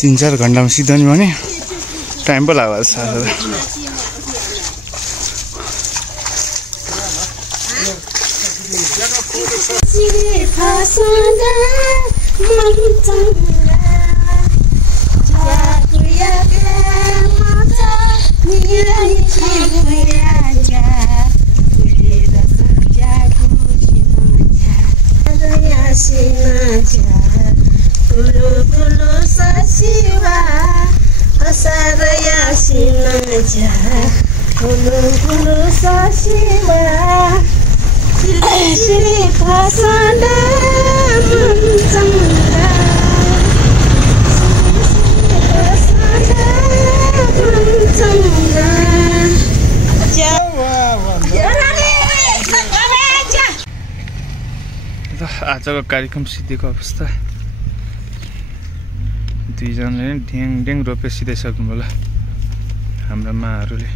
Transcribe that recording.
3-4 घण्टामा सिद्धनी भने टाइम पो लाग्छ आजको कार्यक्रम सिद्धिएको अवस्था दुईजनाले ढ्याङ ढ्याङ रोपे सिधाइसक्नु होला हाम्रा माहरूले